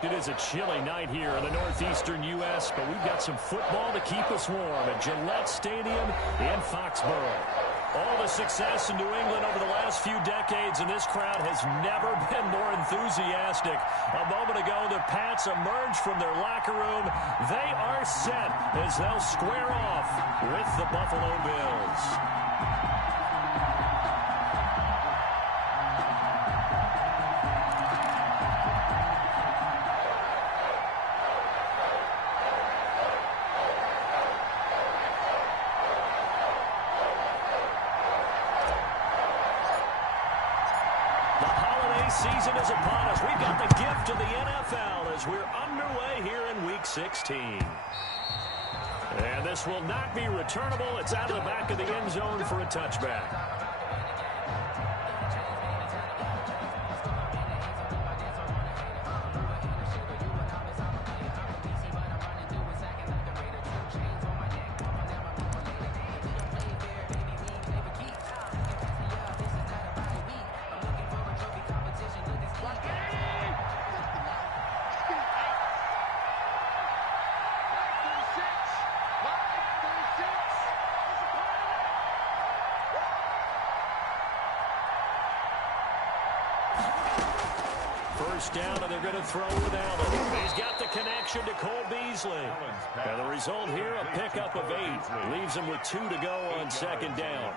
It is a chilly night here in the northeastern U.S., but we've got some football to keep us warm at Gillette Stadium in Foxborough. All the success in New England over the last few decades, and this crowd has never been more enthusiastic. A moment ago, the Pats emerged from their locker room. They are set as they'll square off with the Buffalo Bills. Season is upon us. We've got the gift of the NFL as we're underway here in Week 16. And this will not be returnable. It's out of the back of the end zone for a touchback. First down, and they're going to throw with Allen. He's got the connection to Cole Beasley. And the result here, a pickup of 8. Leaves him with 2 to go on second down.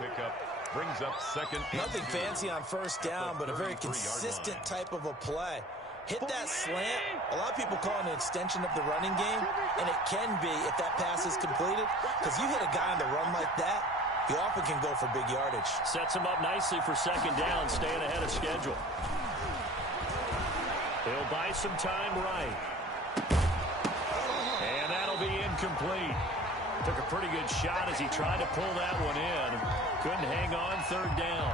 Brings up second. Nothing fancy on first down, but a very consistent type of a play. Hit that slant. A lot of people call it an extension of the running game, and it can be if that pass is completed, because you hit a guy on the run like that, he often can go for big yardage. Sets him up nicely for second down, staying ahead of schedule. He'll buy some time right. And that'll be incomplete. Took a pretty good shot as he tried to pull that one in. Couldn't hang on third down.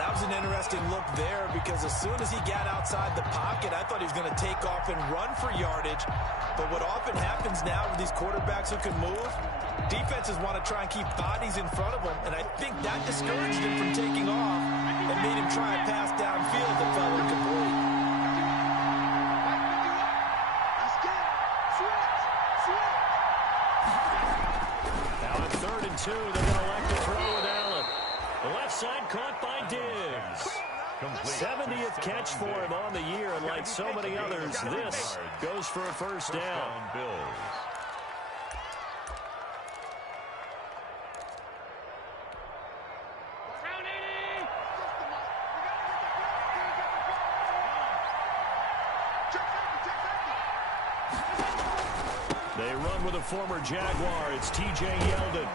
That was an interesting look there because as soon as he got outside the pocket, I thought he was going to take off and run for yardage. But what often happens now with these quarterbacks who can move, defenses want to try and keep bodies in front of them, and I think that discouraged him from taking off and made him try a pass downfield that fell incomplete. They're going to elect to throw with Allen. The left side caught by Diggs. 70th catch for him on the year, and like so many others, this goes for a first down. They run with a former Jaguar. It's T.J. Yeldon.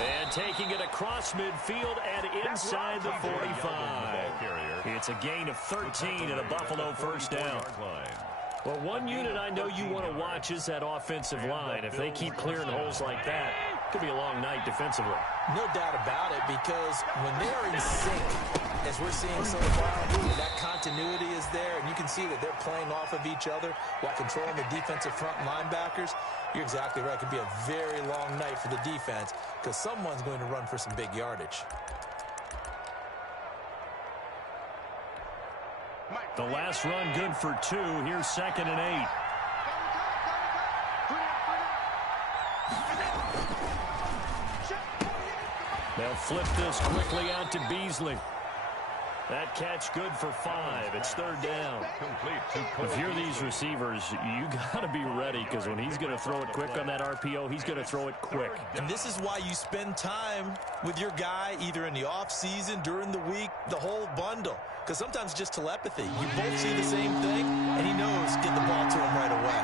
And taking it across midfield and inside the 45. It's a gain of 13 and a Buffalo first down. Well, one unit I know you want to watch is that offensive line. If they keep clearing holes like that, it could be a long night defensively. No doubt about it, because when they're in sync, as we're seeing so far, that continuity is there, and you can see that they're playing off of each other while controlling the defensive front linebackers. You're exactly right. It could be a very long night for the defense because someone's going to run for some big yardage. The last run good for 2. Here's 2nd and 8. They'll flip this quickly out to Beasley. That catch good for 5. It's third down. If you're these receivers, you got to be ready because when he's going to throw it quick on that RPO, he's going to throw it quick. And this is why you spend time with your guy either in the offseason, during the week, the whole bundle. Because sometimes it's just telepathy. You both see the same thing, and he knows get the ball to him right away.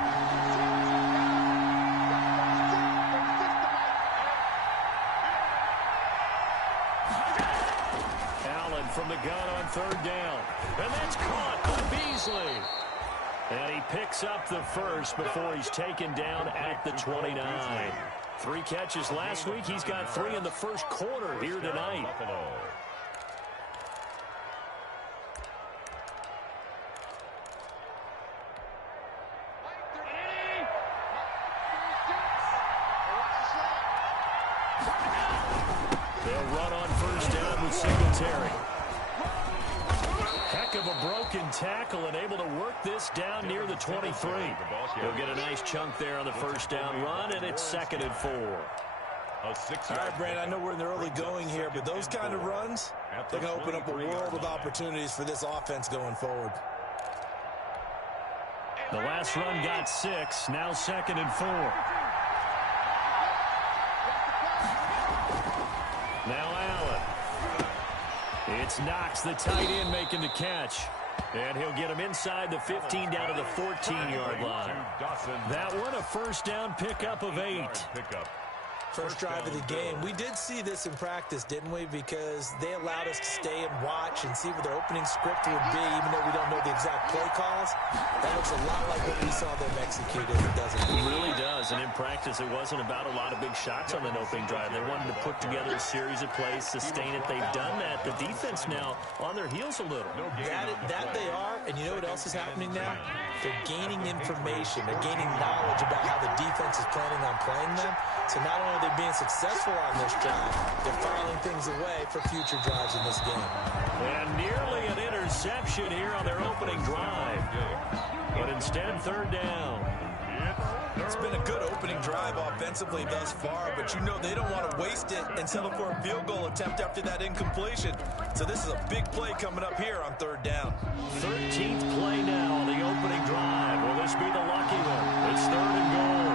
From the gun on third down. And that's caught by Beasley. And he picks up the first before he's taken down at the 29. 3 catches last week. He's got 3 in the first quarter here tonight. They'll run on first down with Singletary. Heck of a broken tackle and able to work this down near the 23. He'll get a nice chunk there on the first down run, and it's 2nd and 4. All right, Brandon, I know we're in the early going here, but those kind of runs, they're going to open up a world of opportunities for this offense going forward. The last run got 6, now 2nd and 4. Now Allen. It's Knox, the tight end, making the catch. And he'll get him inside the 15 down to the 14-yard line. That one a first down pickup of 8. First drive of the game. We did see this in practice, didn't we? Because they allowed us to stay and watch and see what their opening script would be, even though we don't know the exact play calls. That looks a lot like what we saw them execute, if it doesn't. It really does. And in practice, it wasn't about a lot of big shots on that opening drive. They wanted to put together a series of plays, sustain it. They've done that. The defense now on their heels a little. That they are. And you know what else is happening now? They're gaining information. They're gaining knowledge about how the defense is planning on playing them. So not only are they being successful on this drive, they're filing things away for future drives in this game. And nearly an interception here on their opening drive. But instead, 3rd down. It's been a good opening drive offensively thus far, but you know they don't want to waste it and settle for a field goal attempt after that incompletion. So this is a big play coming up here on 3rd down. 13th play now on the opening drive. Will this be the lucky one? It's 3rd and goal.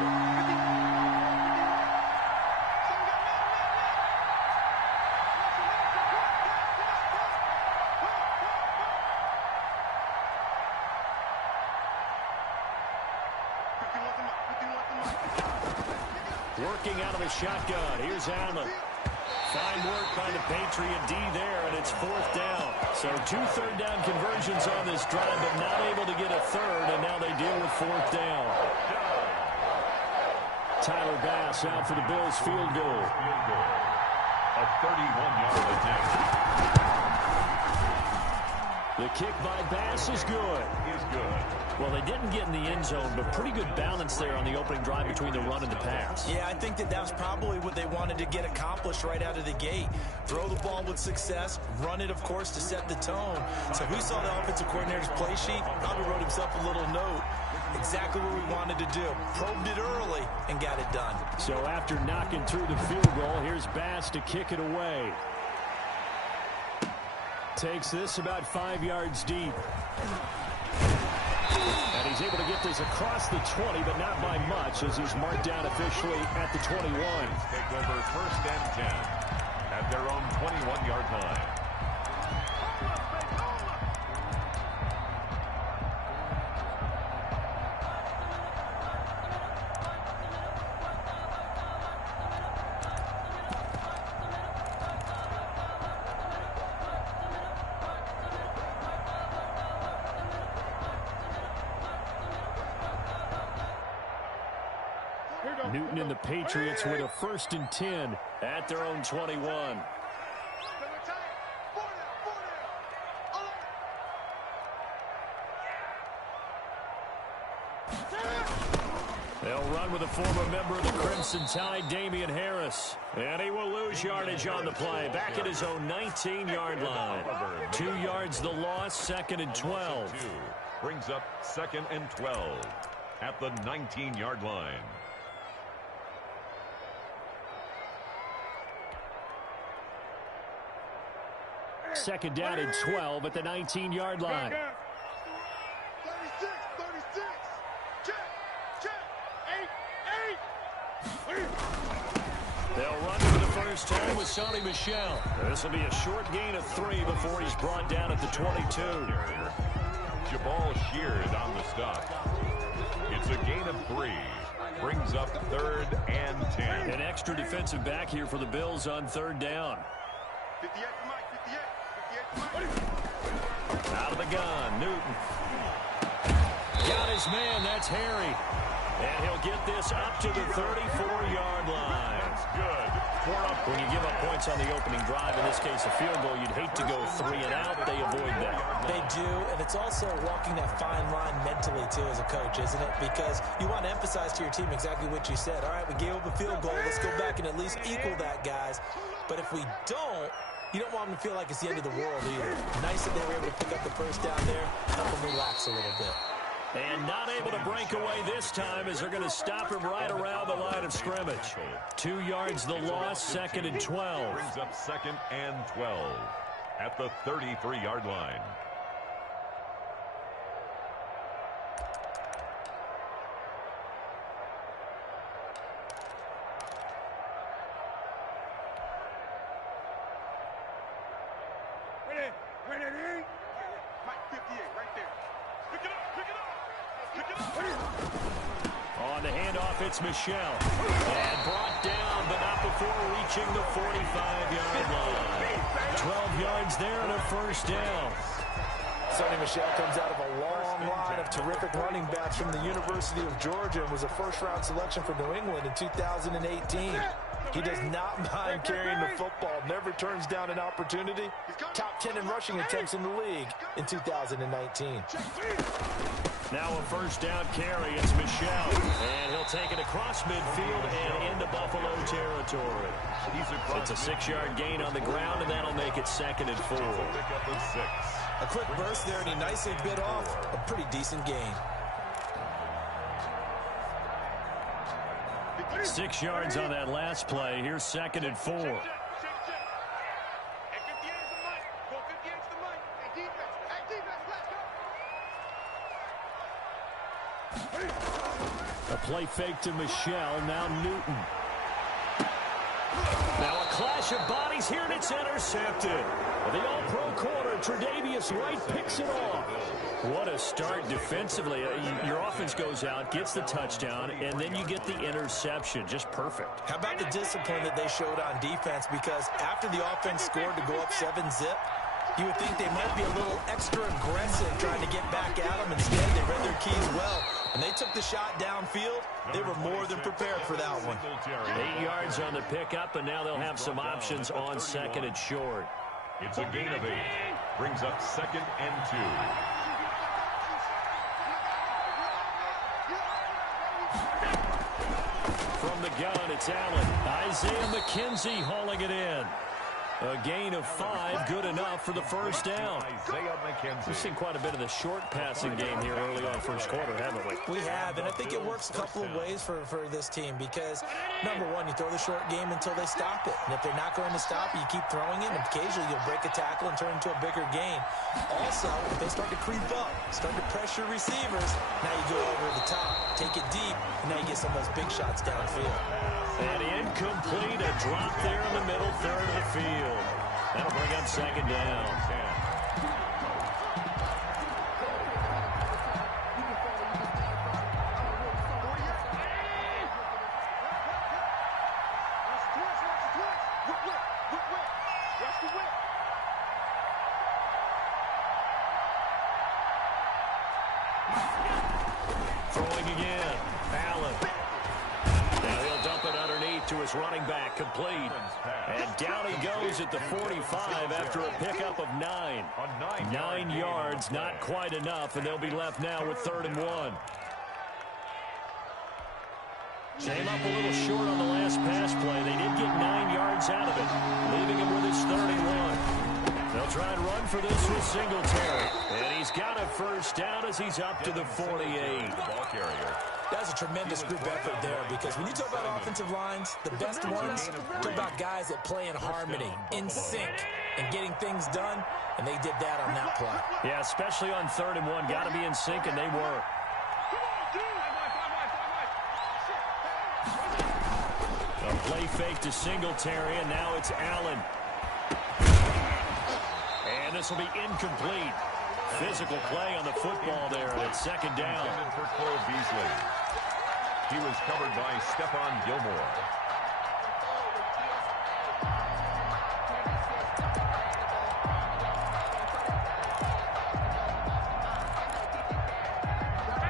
Working out of the shotgun. Here's Allen. Fine work by the Patriot D there, and it's 4th down. So 2 third-down conversions on this drive, but not able to get a third, and now they deal with 4th down. Tyler Bass out for the Bills' field goal. A 31-yard attempt. The kick by Bass is good. Well, they didn't get in the end zone, but pretty good balance there on the opening drive between the run and the pass. Yeah, I think that was probably what they wanted to get accomplished right out of the gate. Throw the ball with success, run it, of course, to set the tone. So we saw the offensive coordinator's play sheet, probably wrote himself a little note. Exactly what we wanted to do. Probed it early and got it done. So after knocking through the field goal, here's Bass to kick it away. Takes this about 5 yards deep. And he's able to get this across the 20, but not by much, as he's marked down officially at the 21. Take over 1st and 10 at their own 21-yard line. Newton and the Patriots with a 1st and 10 at their own 21. They'll run with a former member of the Crimson Tide, Damian Harris. And he will lose yardage on the play. Back at his own 19-yard line. 2 yards the loss, 2nd and 12. Brings up 2nd and 12 at the 19-yard line. Second down and 12 at the 19-yard line. 36, check, 8. They'll run for the first time with Sonny Michel. This will be a short gain of 3 before he's brought down at the 22. Jabal Sheard on the stop. It's a gain of 3. Brings up 3rd and 10. An extra defensive back here for the Bills on 3rd down. 58 for Mike, 58 Out of the gun, Newton. Got his man, that's Harry. And he'll get this up to the 34-yard line. That's good. When you give up points on the opening drive, in this case a field goal, you'd hate to go 3 and out. They avoid that. They do, and it's also walking that fine line mentally, too, as a coach, isn't it? Because you want to emphasize to your team exactly what you said. All right, we gave up a field goal. Let's go back and at least equal that, guys. But if we don't, you don't want them to feel like it's the end of the world either. Nice that they were able to pick up the first down there, help them relax a little bit. And not able to break away this time as they're going to stop him right around the line of scrimmage. 2 yards the loss, 2nd and 12. Brings up 2nd and 12 at the 33-yard line. Mike, 58, right there. Pick it up, pick it up. Pick it up. On the handoff, it's Michelle. And brought down, but not before reaching the 45-yard line. 12 yards there and a first down. Sonny Michel comes out of a long line of terrific running backs from the University of Georgia and was a first-round selection for New England in 2018. He does not mind carrying the football, never turns down an opportunity. Top 10 in rushing attempts in the league in 2019. Now a first down carry. It's Michelle. And he'll take it across midfield and into Buffalo territory. It's a 6-yard gain on the ground, and that'll make it 2nd and 4. A quick burst there, and he nicely bit off a pretty decent gain. 6 yards on that last play. Here's 2nd and 4. A play fake to Michelle. Now Newton. Now a clash of bodies here, and it's intercepted. The all-pro corner, Tre'Davious White, picks it off. What a start defensively. Your offense goes out, gets the touchdown, and then you get the interception. Just perfect. How about the discipline that they showed on defense? Because after the offense scored to go up 7-zip, you would think they might be a little extra aggressive trying to get back at them. Instead, they read their keys well. When they took the shot downfield, they were more than prepared for that one. 8 yards on the pickup, and now they'll have some options on 2nd and short. It's a gain of 8. Brings up 2nd and 2. From the gun, it's Allen. Isaiah McKenzie hauling it in. A gain of 5, good enough for the first down. Isaiah McKenzie. We've seen quite a bit of the short passing game here early on first quarter, haven't we? We have, and I think it works a couple of ways for this team because, number one, you throw the short game until they stop it. And if they're not going to stop it, you keep throwing it, and occasionally you'll break a tackle and turn it into a bigger gain. Also, if they start to creep up, start to pressure receivers, now you go over the top, take it deep, and now you get some of those big shots downfield. And incomplete, a drop there in the middle third of the field. That'll bring up 2nd down. Throwing again. Allen. Now he'll dump it underneath to his running back. Complete. And down he goes at the 45 after a pickup of 9. 9 yards, not quite enough, and they'll be left now with 3rd and 1. Came up a little short on the last pass play. They did get 9 yards out of it, leaving him with his 31. They'll try and run for this with Singletary. And he's got a first down as he's up to the 48. Ball carrier. That's a tremendous group effort there because when you talk about offensive lines, the best ones talk about guys that play in harmony, in sync, and getting things done, and they did that on that play. Yeah, especially on 3rd and 1. Got to be in sync, and they were. A play fake to Singletary, and now it's Allen. And this will be incomplete. Physical play on the football there, and it's 2nd down. For Cole Beasley. He was covered by Stephon Gilmore.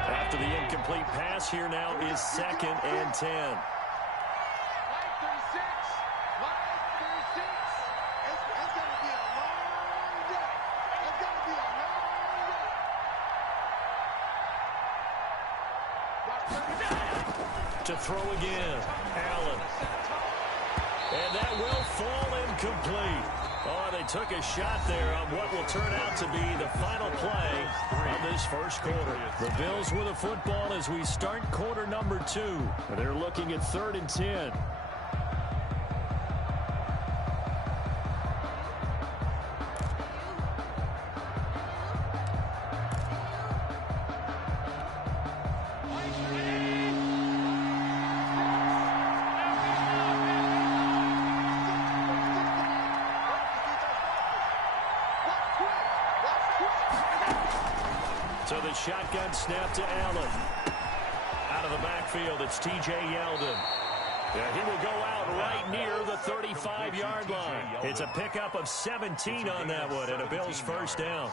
After the incomplete pass, here now is 2nd and 10. To throw again, Allen. And that will fall incomplete. Oh, they took a shot there on what will turn out to be the final play of this first quarter. The Bills with the football as we start quarter number 2. They're looking at 3rd and 10. So the shotgun snap to Allen. Out of the backfield, it's T.J. Yeldon. Yeah, he will go out right near the 35-yard line. It's a pickup of 17 on that one, and a Bills first down.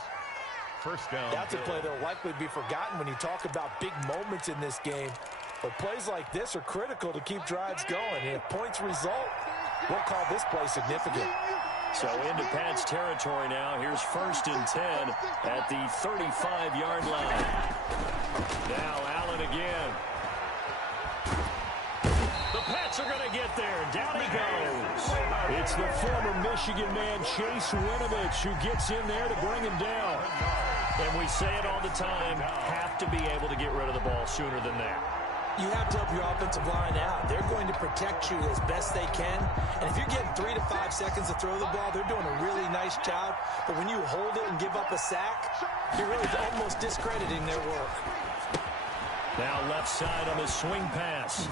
First down. That's a play that will likely be forgotten when you talk about big moments in this game. But plays like this are critical to keep drives going. And if points result, we'll call this play significant. So into Pat's territory now. Here's 1st and 10 at the 35-yard line. Now Allen again. The Pats are going to get there. Down he goes. It's the former Michigan man, Chase Winovich, who gets in there to bring him down. And we say it all the time, have to be able to get rid of the ball sooner than that. You have to help your offensive line out. They're going to protect you as best they can. And if you're getting 3 to 5 seconds to throw the ball, they're doing a really nice job. But when you hold it and give up a sack, you're really almost discrediting their work. Now left side on the swing pass.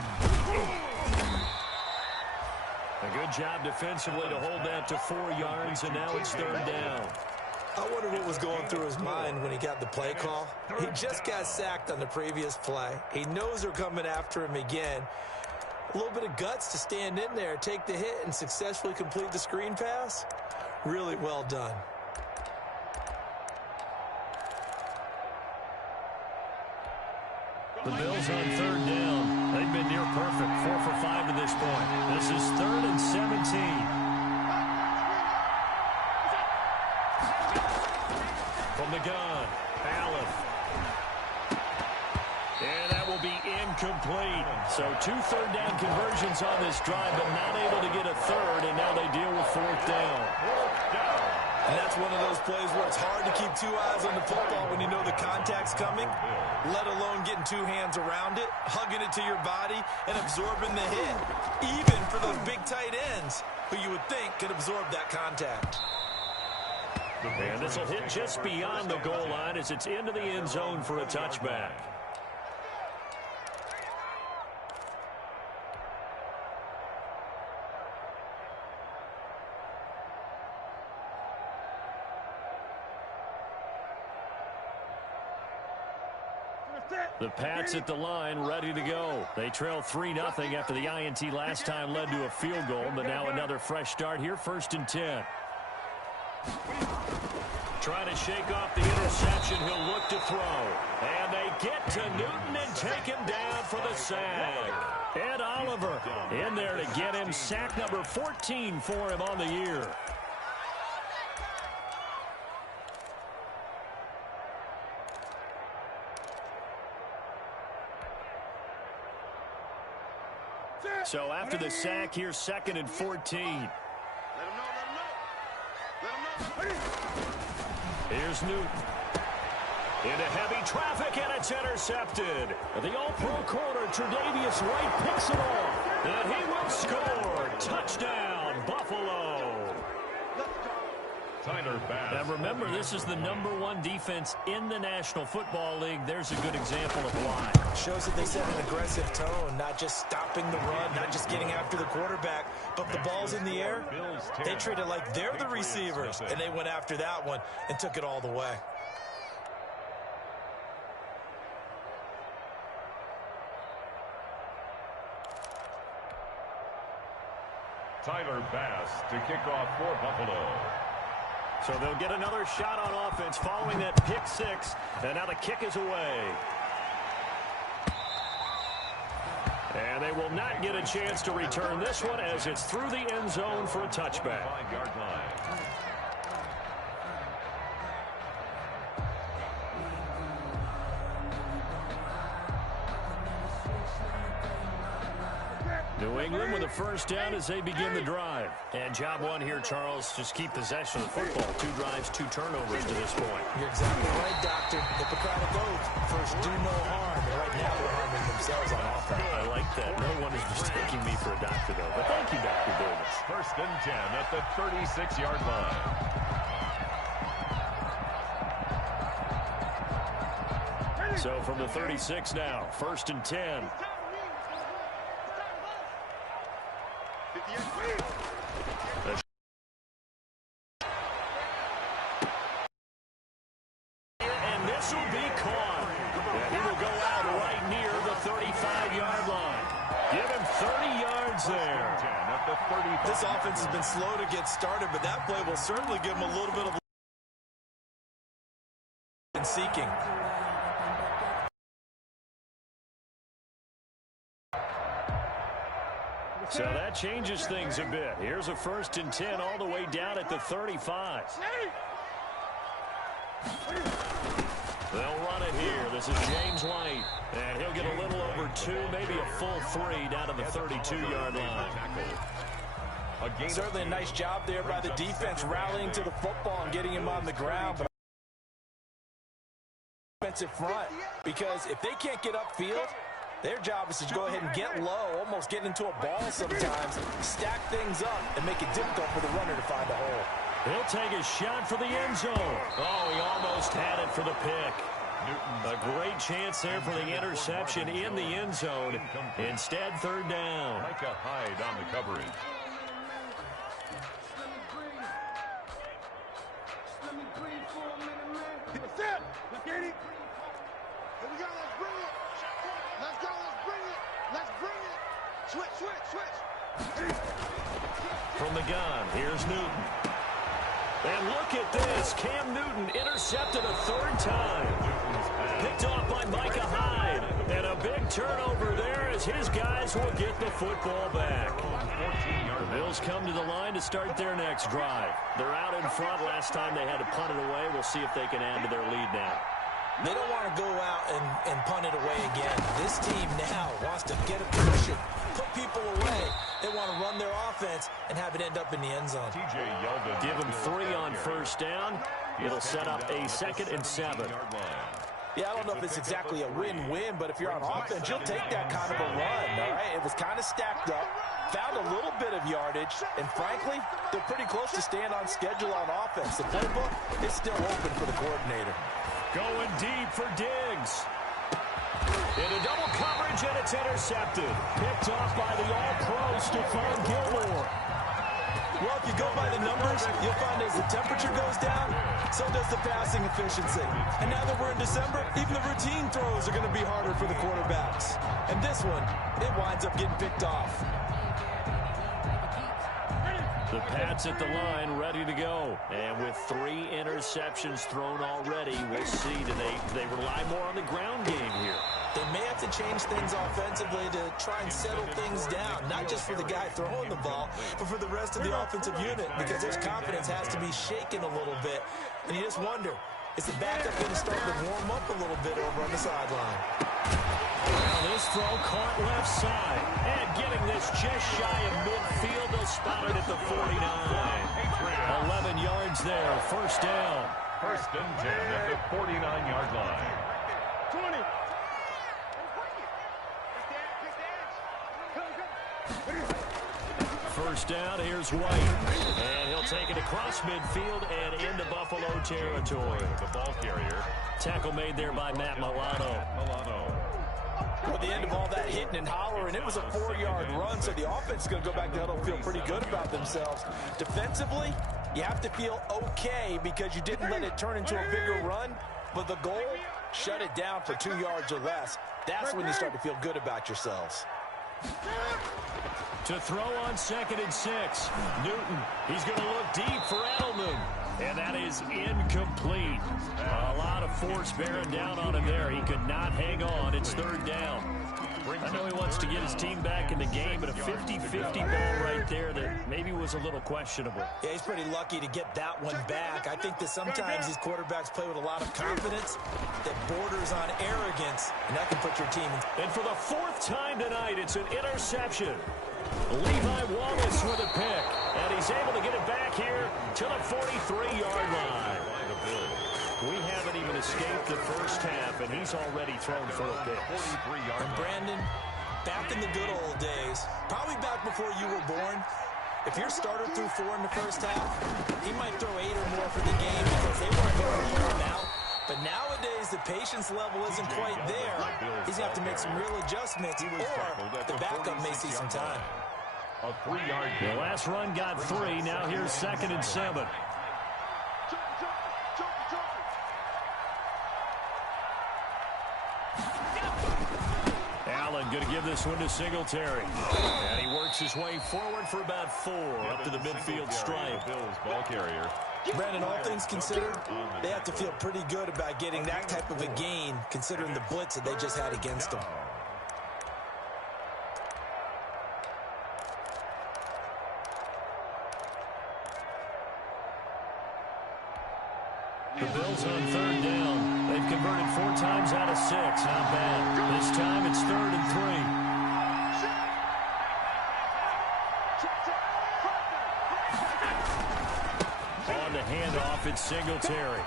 A good job defensively to hold that to 4 yards, and now it's 3rd down. I wonder what was going through his mind when he got the play call. He just got sacked on the previous play. He knows they're coming after him again. A little bit of guts to stand in there, take the hit, and successfully complete the screen pass. Really well done. The Bills on 3rd down. They've been near perfect, 4 for 5 to this point. This is 3rd and 17. From the gun, Allen. And that will be incomplete. So 2 third down conversions on this drive, but not able to get a 3rd, and now they deal with 4th down. And that's one of those plays where it's hard to keep 2 eyes on the football when you know the contact's coming, let alone getting 2 hands around it, hugging it to your body, and absorbing the hit, even for those big tight ends who you would think could absorb that contact. And this will hit just beyond the goal line as it's into the end zone for a touchback. The Pats at the line, ready to go. They trail 3-0 after the INT last time led to a field goal, but now another fresh start here, 1st and 10. Trying to shake off the interception. He'll look to throw. And they get to Newton and take him down for the sack. Ed Oliver in there to get him sack number 14 for him on the year. So after the sack, here's 2nd and 14. Here's Newton. Into heavy traffic, and it's intercepted. The all-pro corner, Tre'Davious White, picks it off. And he will score. Touchdown, Buffalo. And remember, this is the #1 defense in the National Football League. There's a good example of why. Shows that they set an aggressive tone, not just stopping the run, not just getting after the quarterback, but the ball's in the air. They treat it like they're the receivers, and they went after that one and took it all the way. Tyler Bass to kick off for Buffalo. So they'll get another shot on offense following that pick 6, and now the kick is away. And they will not get a chance to return this one as it's through the end zone for a touchback. 5-yard line. New New England with a first down as they begin the drive. And job one here, Charles, just keep possession of the football. 2 drives, 2 turnovers to this point. You're exactly right, Doctor. Hippocratic oath. First, do no harm. And right now, they're harming themselves on offense. I like that. No one is mistaking me for a doctor, though. But thank you, Dr. Davis. First and 10 at the 36-yard line. So from the 36 now, first and 10. And this will be caught. And he will go out right near the 35-yard line. Give him 30 yards there. This offense has been slow to get started, but that play will certainly give them a little bit of seeking. So that changes things a bit. Here's a first and 10 all the way down at the 35. They'll run it here. This is James White. And he'll get a little over 2, maybe a full 3 down to the 32-yard line. Certainly a nice job there by the defense rallying to the football and getting him on the ground. But defensive front, because if they can't get upfield, their job is to go ahead and get low, almost get into a ball sometimes, stack things up, and make it difficult for the runner to find a hole. He'll take a shot for the end zone. Oh, he almost had it for the pick. A great chance there for the interception in the end zone. Instead, third down. Micah Hyde on the coverage. Set. Let's get it. Here we go. Let's bring it. Let's go. Let's bring it. Let's bring it. Switch, switch, switch. From the gun, here's Newton. And look at this. Cam Newton intercepted a 3rd time. Picked off by Micah Hyde. And a big turnover there as his guys will get the football back. The Bills come to the line to start their next drive. They're out in front. Last time they had to punt it away. We'll see if they can add to their lead now. They don't want to go out and punt it away again. This team now wants to get a position, put people away. They want to run their offense and have it end up in the end zone. Give them 3 on first down. It'll set up a 2nd and 7. Yeah, I don't know if it's exactly a win-win, but if you're on offense, you'll take that kind of a run, all right? It was kind of stacked up, found a little bit of yardage, and frankly, they're pretty close to staying on schedule on offense. The playbook is still open for the coordinator. Going deep for Diggs. Into double coverage, and it's intercepted. Picked off by the all-pro Stephon Gilmore. Well, if you go by the numbers, you'll find as the temperature goes down, so does the passing efficiency. And now that we're in December, even the routine throws are going to be harder for the quarterbacks. And this one, it winds up getting picked off. The Pats at the line, ready to go. And with 3 interceptions thrown already, we'll see. Do they rely more on the ground game here? They may have to change things offensively to try and settle things down, not just for the guy throwing the ball, but for the rest of the offensive unit, because their confidence has to be shaken a little bit. And you just wonder, is the backup going to start to warm up a little bit over on the sideline? Now this throw caught left side. And getting this just shy of midfield, they'll spot it at the 49. 11 yards there, first down. First and 10 at the 49-yard line. 20. First down, here's White. And he'll take it across midfield and into Buffalo territory. The ball carrier. Tackle made there by Matt Milano. With the end of all that hitting and hollering, it was a 4-yard run, so the offense is going to go back to huddle and feel pretty good about themselves. Defensively, you have to feel okay because you didn't let it turn into a bigger run, but the goal, shut it down for 2 yards or less. That's when you start to feel good about yourselves. To throw on 2nd and 6. Newton, he's going to look deep for Edelman. And that is incomplete. A lot of force bearing down on him there. He could not hang on. It's 3rd down. I know he wants to get his team back in the game, but a 50-50 ball right there that maybe was a little questionable. Yeah, he's pretty lucky to get that one back. I think that sometimes these quarterbacks play with a lot of confidence that borders on arrogance, and that can put your team in. And for the 4th time tonight, it's an interception. Levi Wallace with a pick. And he's able to get it back here to the 43-yard line. We haven't even escaped the first half, and he's already thrown 4 picks. And Brandon, back in the good old days, probably back before you were born, if your starter threw 4 in the first half, he might throw 8 or more for the game because they weren't going to wear him out. But nowadays, the patience level isn't quite there. He's going to have to make some real adjustments, or the backup may see some time. A 3-yard. The last run got 3. Now here's 2nd and 7. Allen going to give this one to Singletary. And he works his way forward for about 4 up to the midfield stripe. Bills ball carrier. Brandon, all things considered, they have to feel pretty good about getting that type of a gain, considering the blitz that they just had against them. The Bills on 3rd down. They've converted 4 times out of 6. Not bad. This time it's 3rd and 3. On the handoff, it's Singletary.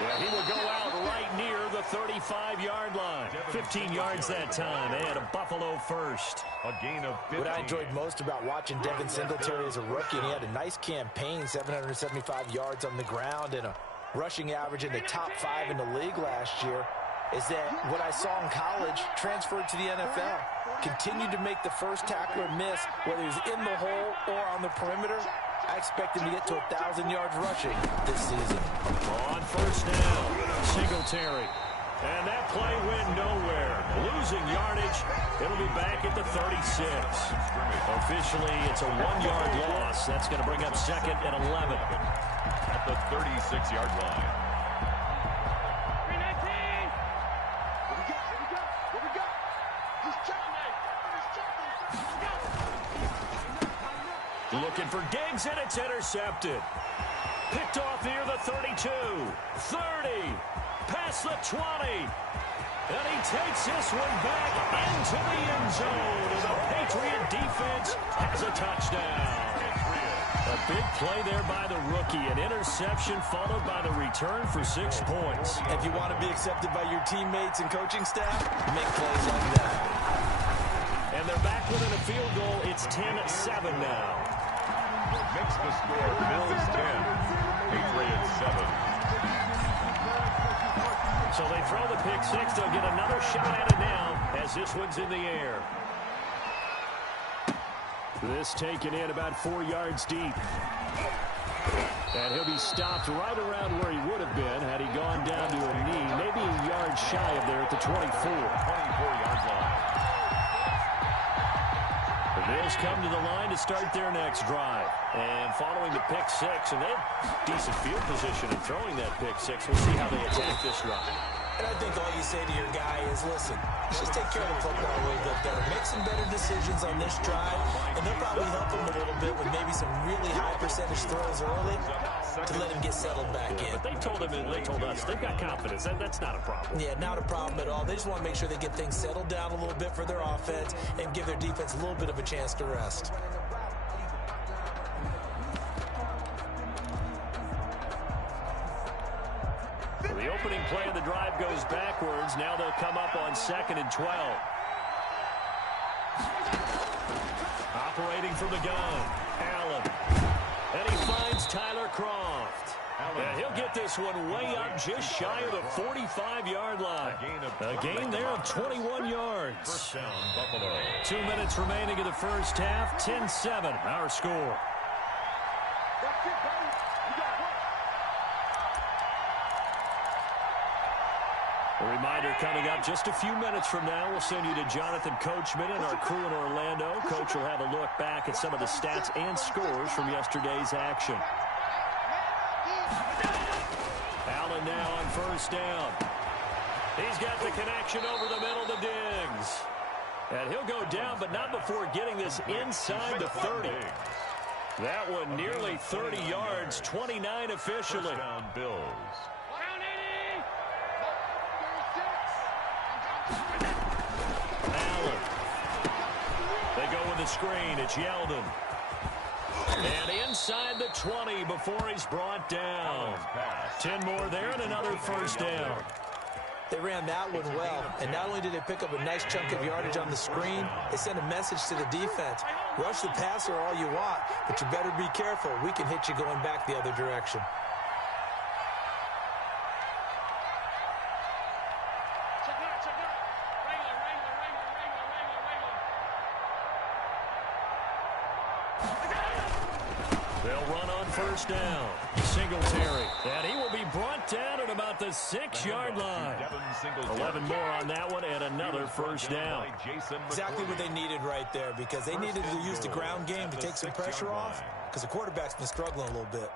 Yeah, he will go out right near the 35-yard line. 15 yards that time, and a Buffalo first. A gain of 15. What I enjoyed most about watching Devin Singletary as a rookie, and he had a nice campaign, 775 yards on the ground and a rushing average in the top 5 in the league last year, is that what I saw in college transferred to the NFL. Continued to make the first tackler miss, whether he's in the hole or on the perimeter. I expect him to get to 1,000 yards rushing this season. On 1st down, Singletary. And that play went nowhere. Losing yardage. It'll be back at the 36. Officially, it's a 1-yard loss. That's going to bring up 2nd and 11. At the 36-yard line. Looking for Diggs, and it's intercepted. Picked off near the 32, 30, past the 20. And he takes this one back into the end zone. And the Patriot defense has a touchdown. A big play there by the rookie. An interception followed by the return for 6 points. If you want to be accepted by your teammates and coaching staff, make plays like that. And they're back within a field goal. It's 10-7 now. Makes the score. Bills 10. Patriots 7. So they throw the pick 6. They'll get another shot at it now as this one's in the air. This taken in about 4 yards deep. And he'll be stopped right around where he would have been had he gone down to a knee. Maybe a yard shy of there at the 24. 24-yard line. The Bills come to the line to start their next drive. And following the pick 6, and they have decent field position in throwing that pick 6. We'll see how they attack this drive. And I think all you say to your guy is, listen, let's just take care of the football a little bit better. Make some better decisions on this drive, and they'll probably help him a little bit with maybe some really high percentage throws early to let him get settled back in. But they told him, and they told us, they've got confidence. That's not a problem. Yeah, not a problem at all. They just want to make sure they get things settled down a little bit for their offense and give their defense a little bit of a chance to rest. Well, the opening play of the drive goes backwards. Now they'll come up on 2nd and 12. Operating from the gun, Allen. And he finds Tyler Croft. And he'll get this one way up just shy of the 45-yard line. A gain there of 21 yards. First down, Buffalo. 2 minutes remaining in the first half. 10-7, our score. A reminder coming up just a few minutes from now. We'll send you to Jonathan Coachman and our crew in Orlando. Coach will have a look back at some of the stats and scores from yesterday's action. Allen now on 1st down. He's got the connection over the middle to Diggs. And he'll go down, but not before getting this inside the 30. That one nearly 30 yards, 29 officially. First down, Bills. Allen. They go with the screen. It's Yeldon. And inside the 20 before he's brought down. 10 more there and another first down. They ran that one well, and not only did they pick up a nice chunk of yardage on the screen, they sent a message to the defense. Rush the passer all you want, but you better be careful. We can hit you going back the other direction. They'll run on first down. Singletary. And he will be brought down at about the 6-yard line. 11 more on that one and another first down. Exactly what they needed right there, because they needed to use the ground game to take some pressure off, because the quarterback's been struggling a little bit.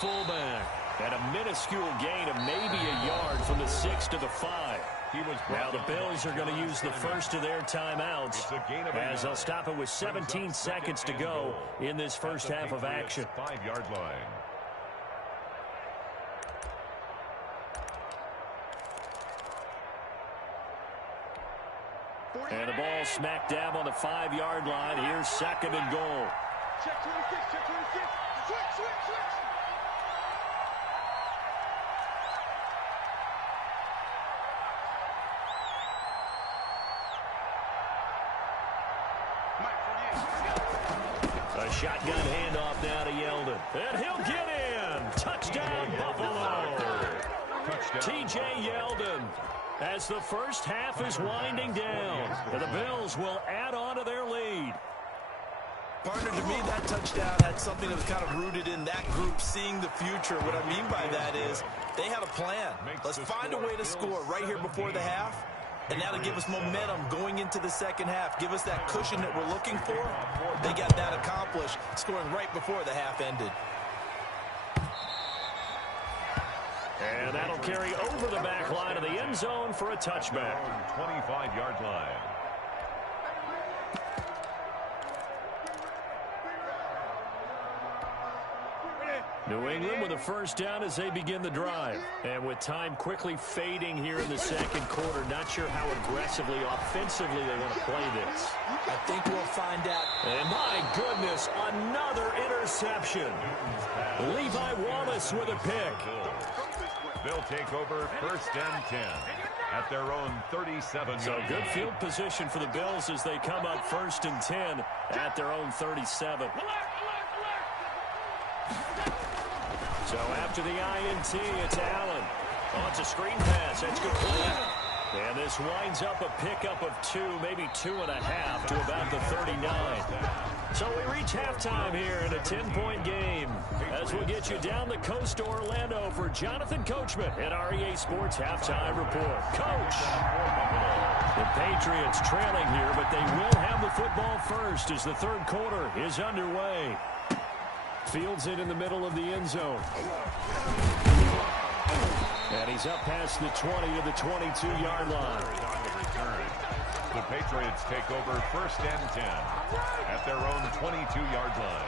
Fullback. And a minuscule gain of maybe a yard from the 6 to the 5. Now the Bills are going to use the first of their timeouts as they'll stop it with 17 seconds to go in this first half of action. 5-yard line. And the ball smack dab on the 5-yard line. Here's second and goal. Check 26, check 26. Switch, switch, switch. A shotgun handoff now to Yeldon. And he'll get in. Touchdown, Buffalo. T.J. Yeldon as the first half is winding down. And the Bills will add on to their lead. Partner, to me, that touchdown had something that was kind of rooted in that group seeing the future. What I mean by that is they had a plan. Let's find a way to score right here before the half. And that'll give us momentum going into the second half. Give us that cushion that we're looking for. They got that accomplished, scoring right before the half ended. And that'll carry over the back line of the end zone for a touchback. 25-yard line. New England with a first down as they begin the drive. And with time quickly fading here in the second quarter, not sure how aggressively, offensively they want to play this. I think we'll find out. And my goodness, another interception. Levi Wallace with a pick. They'll take over first and 10 at their own 37. So good field position for the Bills as they come up first and 10 at their own 37. So after the INT, it's Allen. Oh, it's a screen pass. That's complete. And this winds up a pickup of 2, maybe 2.5 to about the 39. So we reach halftime here in a 10-point game as we'll get you down the coast to Orlando for Jonathan Coachman at REA Sports Halftime Report. Coach! The Patriots trailing here, but they will have the football first as the third quarter is underway. Fields it in the middle of the end zone. And he's up past the 20 to the 22-yard line. The Patriots take over first and 10 at their own 22-yard line.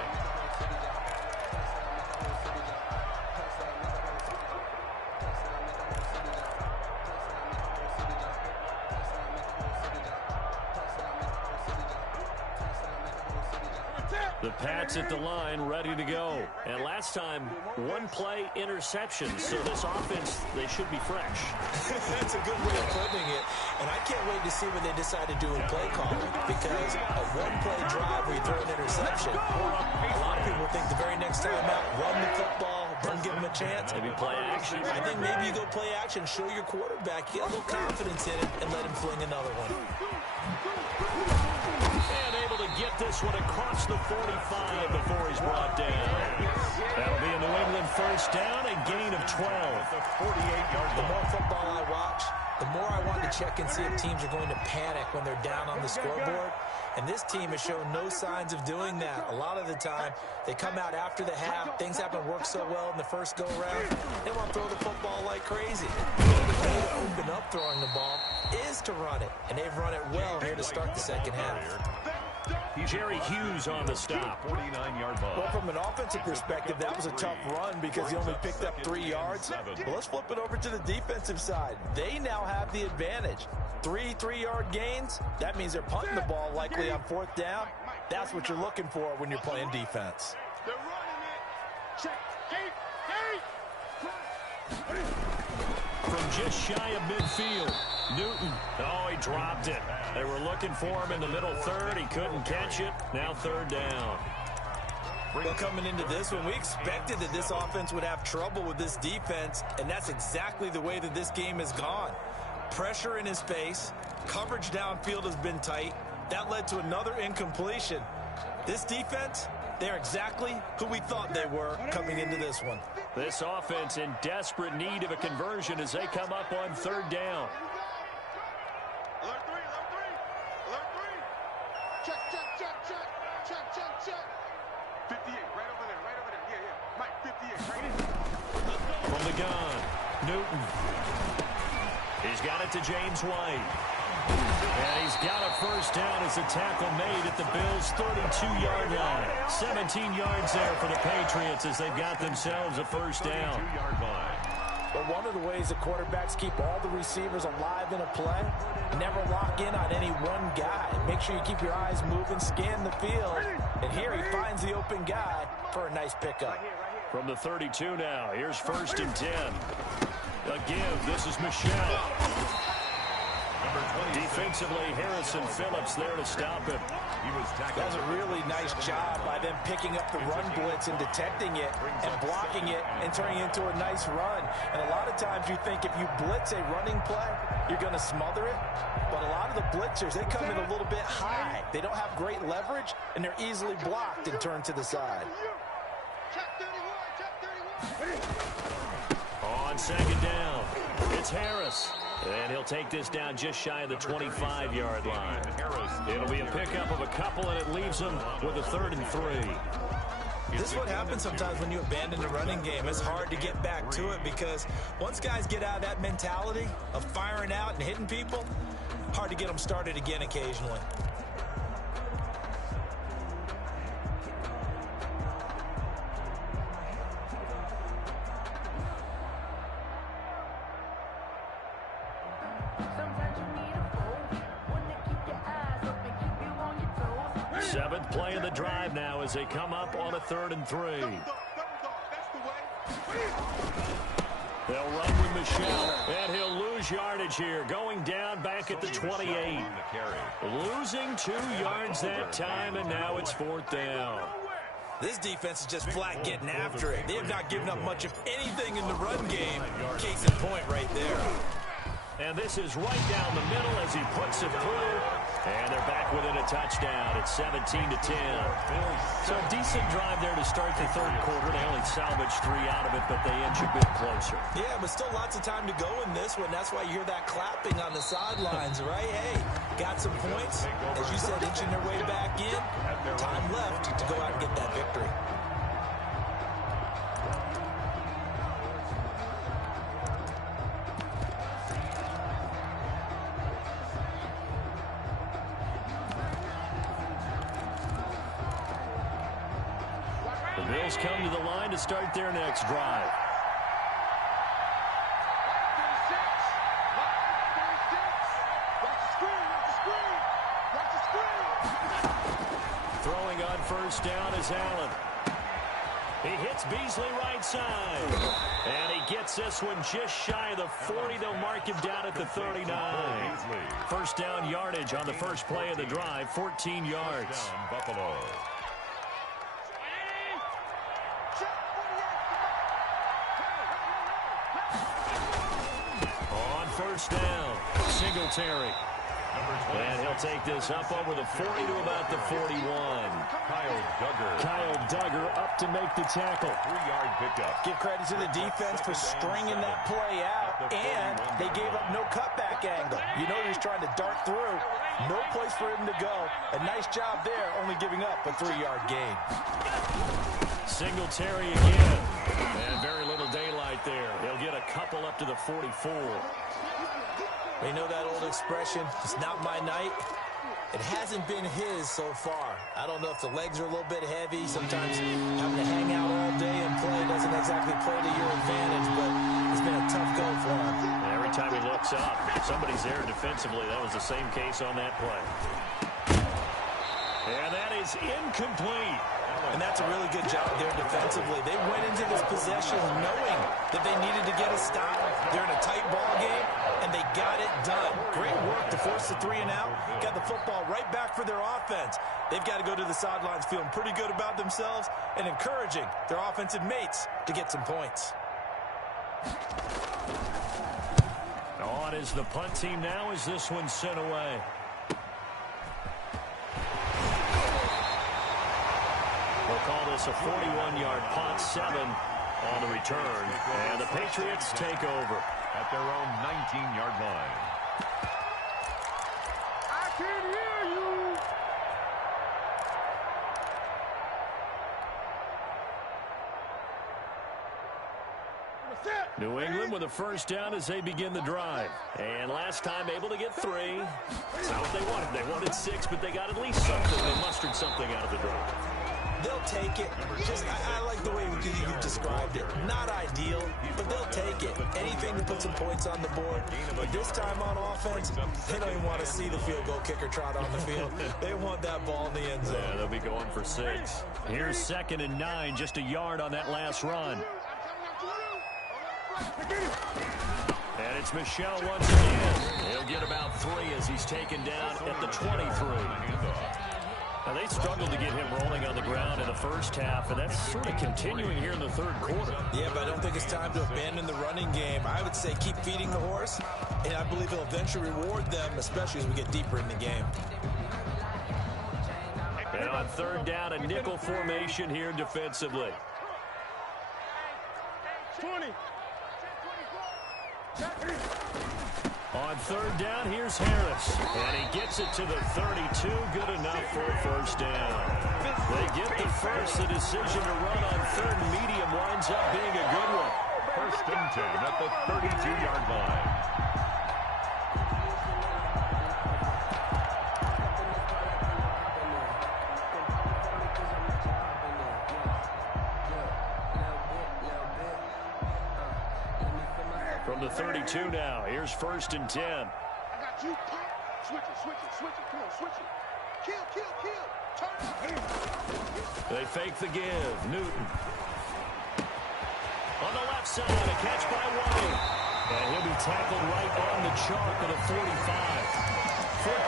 The Pats at the line, ready to go. And last time, one-play interception. So this offense, they should be fresh. That's a good way of putting it. And I can't wait to see what they decide to do in play calling. Because a one-play drive where you throw an interception, a lot of people think the very next time out, run the football, don't give them a chance. Maybe play action. I think maybe you go play action, show your quarterback, get a little confidence in it, and let him fling another one. And able to get this one across the 45 before he's brought down. That'll be a New England first down, a gain of 12. The more football I watch, the more I want to check and see if teams are going to panic when they're down on the scoreboard. And this team has shown no signs of doing that. A lot of the time, they come out after the half. Things haven't worked so well in the first go-around. They want to throw the football like crazy. The way to open up throwing the ball is to run it. And they've run it well here to start the second half. Jerry Hughes on the stop. 49-yard ball. Well, from an offensive perspective, that was a tough run because he only picked up 3 yards. Well, let's flip it over to the defensive side. They now have the advantage. 3 3-yard gains. That means they're punting the ball likely on 4th down. That's what you're looking for when you're playing defense. They're running it. Check. From just shy of midfield, Newton. Oh, he dropped it. They were looking for him in the middle third. He couldn't catch it. Now 3rd down. Well, coming into this one, we expected that this offense would have trouble with this defense, and that's exactly the way that this game has gone. Pressure in his face. Coverage downfield has been tight. That led to another incompletion. This defense, they're exactly who we thought they were coming into this one. This offense in desperate need of a conversion as they come up on 3rd down. Alert 3. Check. 58, right over there. Yeah. Mike, 58, right in. From the gun, Newton. He's got it to James White. And he's got a 1st down as a tackle made at the Bills' 32-yard line. 17 yards there for the Patriots as they've got themselves a 1st down. 32-yard line. But one of the ways the quarterbacks keep all the receivers alive in a play, never lock in on any one guy. Make sure you keep your eyes moving, scan the field. And here he finds the open guy for a nice pickup. From the 32 now, here's 1st and 10. A give, this is Michelle. Defensively, Harrison Phillips there to stop him. He was tackled. That was a really nice job by them picking up the run blitz and detecting it and blocking it and turning it into a nice run. And a lot of times you think if you blitz a running play, you're going to smother it. But a lot of the blitzers, they come in a little bit high. They don't have great leverage, and they're easily blocked and turned to the side. On 2nd down, it's Harris. And he'll take this down just shy of the 25-yard line. It'll be a pickup of a couple, and it leaves them with a 3rd and 3. This is what happens sometimes when you abandon the running game. It's hard to get back to it because once guys get out of that mentality of firing out and hitting people, hard to get them started again occasionally. Seventh play of the drive now as they come up on a 3rd and 3. They'll run with Michelle, and he'll lose yardage here, going down back at the 28. Losing 2 yards that time, and now it's 4th down. This defense is just flat getting after it. They have not given up much of anything in the run game. Case in point right there. And this is right down the middle as he puts it through. And they're back within a touchdown. It's 17-10. So a decent drive there to start the 3rd quarter. They only salvaged 3 out of it, but they inch a bit closer. Yeah, but still lots of time to go in this one. That's why you hear that clapping on the sidelines, right? Hey, got some points. As you said, inching their way back in. Time left to go out and get that victory. The Bills come to the line to start their next drive. Throwing on 1st down is Allen. He hits Beasley right side. And he gets this one just shy of the 40. They'll mark him down at the 39. 1st down yardage on the first play of the drive, 14 yards. Buffalo. On 1st down, Singletary. And he'll take this up over the 40 to about the 41. Kyle Kyle Duggar up to make the tackle. 3-yard pickup. Give credit to the defense for stringing that play out, and they gave up no cutback angle. You know he's trying to dart through. No place for him to go. A nice job there, only giving up a 3-yard gain. Singletary again. And very little daylight there. He'll get a couple up to the 44. You know that old expression, it's not my night? It hasn't been his so far. I don't know if the legs are a little bit heavy. Sometimes having to hang out all day and play doesn't exactly play to your advantage, but it's been a tough go for him. And every time he looks up, somebody's there defensively. That was the same case on that play. And that is incomplete. And that's a really good job there defensively. They went into this possession knowing that they needed to get a stop. They're in a tight ball game, and they got it done. Great work to force the 3-and-out. Got the football right back for their offense. They've got to go to the sidelines feeling pretty good about themselves and encouraging their offensive mates to get some points. On is the punt team now as this one's sent away. We'll call this a 41-yard punt, 7 on the return. And the Patriots take over at their own 19-yard line. I can hear you. New England with a first down as they begin the drive. And last time able to get 3. That's not what they wanted. They wanted 6, but they got at least something. They mustered something out of the drive. They'll take it. I like the way you described it. Not ideal, but they'll take it. Anything to put some points on the board. But this time on offense, they don't even want to see the field goal kicker trot on the field. They want that ball in the end zone. Yeah, they'll be going for 6. Here's 2nd and 9, just a yard on that last run. And it's Michel once again. He'll get about 3 as he's taken down at the 23. Now, they struggled to get him rolling on the ground in the first half, and that's sort of continuing here in the third quarter. Yeah, but I don't think it's time to abandon the running game. I would say keep feeding the horse, and I believe he'll eventually reward them, especially as we get deeper in the game. And on 3rd down, a nickel formation here defensively. 20. On 3rd down, here's Harris. And he gets it to the 32. Good enough for a first down. They get the first. The decision to run on 3rd and medium winds up being a good one. 1st and 10 at the 32-yard line. From the 32 now, here's 1st and 10. I got you. Switch it. Come on, switch it. Kill. Turn it. They fake the give. Newton. On the left side, a catch by White. And he'll be tackled right on the chalk of the 45.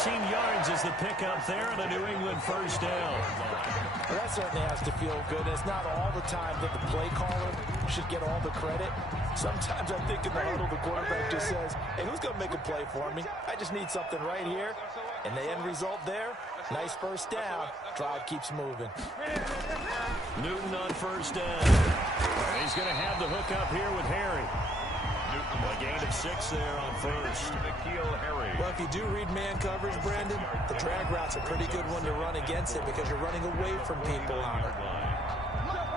14 yards is the pickup there, and a New England first down. Well, that certainly has to feel good. It's not all the time that the play caller should get all the credit. Sometimes I think in the huddle, the quarterback just says, hey, who's going to make a play for me? I just need something right here. And the end result there, nice first down. Drive keeps moving. Newton on 1st down. And he's going to have the hook up here with Harry. A gain of 6 there on 1st. Well, if you do read man coverage, Brandon, the drag route's a pretty good one to run against it because you're running away from people on it.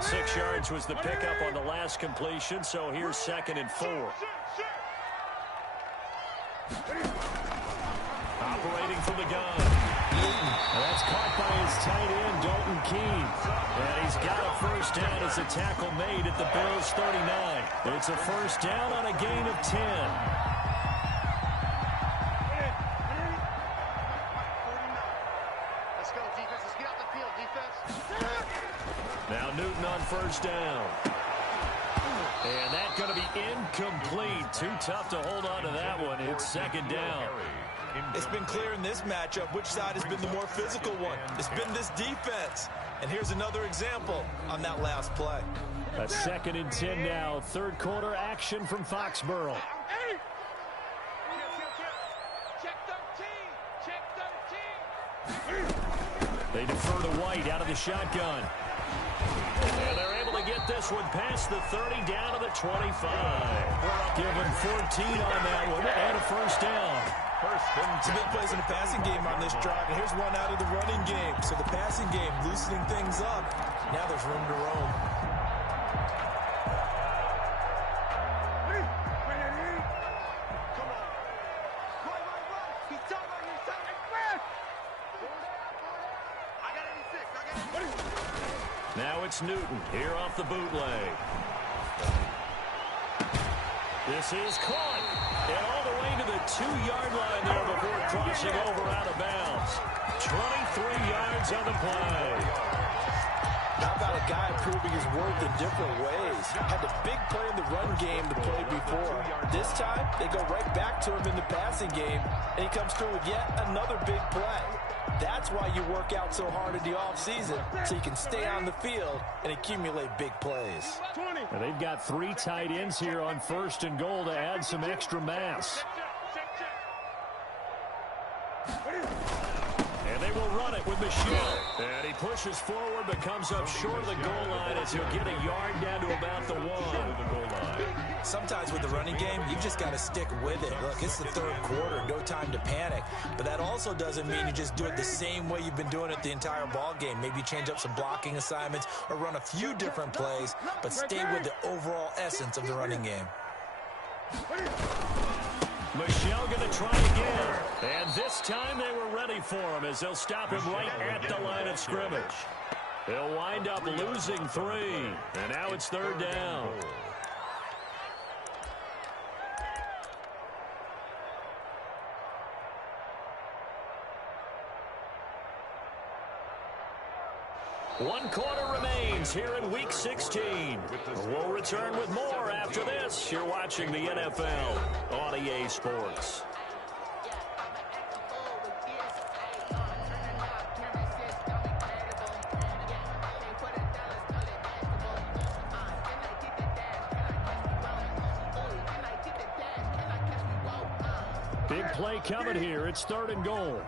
6 yards was the pickup on the last completion, so here's 2nd and 4. Operating from the gun. And that's caught by his tight end, Dalton Keene. And he's got a first down as a tackle made at the Bills' 39. It's a first down on a gain of 10. Let's go, defense. Let's get out the field, defense. Now Newton on 1st down. And that's going to be incomplete. Too tough to hold on to that one. It's 2nd down. It's been clear in this matchup which side has been the more physical one. It's been this defense. And here's another example on that last play. A 2nd and 10 now. 3rd quarter action from Foxborough. Check 13. They defer to White out of the shotgun. And they're able to get this one past the 30 down to the 25. Give him 14 on that one and a first down. Some big plays in the passing game on this drive, and here's one out of the running game. So the passing game loosening things up. Now there's room to roam. Now it's Newton here off the bootleg. This is caught. And all the way to the 2-yard line there before crossing over out of bounds. 23 yards on the play. How about a guy proving his worth in different ways? Had the big play in the run game to play before. This time, they go right back to him in the passing game, and he comes through with yet another big play. That's why you work out so hard in the offseason, so you can stay on the field and accumulate big plays. And they've got 3 tight ends here on 1st and goal to add some extra mass. And they will run it with Michelle. And he pushes forward but comes up short of the goal line as he'll get a yard down to about the 1. Sometimes with the running game, you just got to stick with it. Look, it's the 3rd quarter, no time to panic. But that also doesn't mean you just do it the same way you've been doing it the entire ball game. Maybe change up some blocking assignments or run a few different plays, but stay with the overall essence of the running game. Michelle going to try again. And this time they were ready for him as they'll stop him right at the line of scrimmage. They'll wind up losing 3. And now it's 3rd down. One quarter remains here in Week 16. We'll return with more after this. You're watching the NFL on EA Sports. Big play coming here. It's 3rd and goal.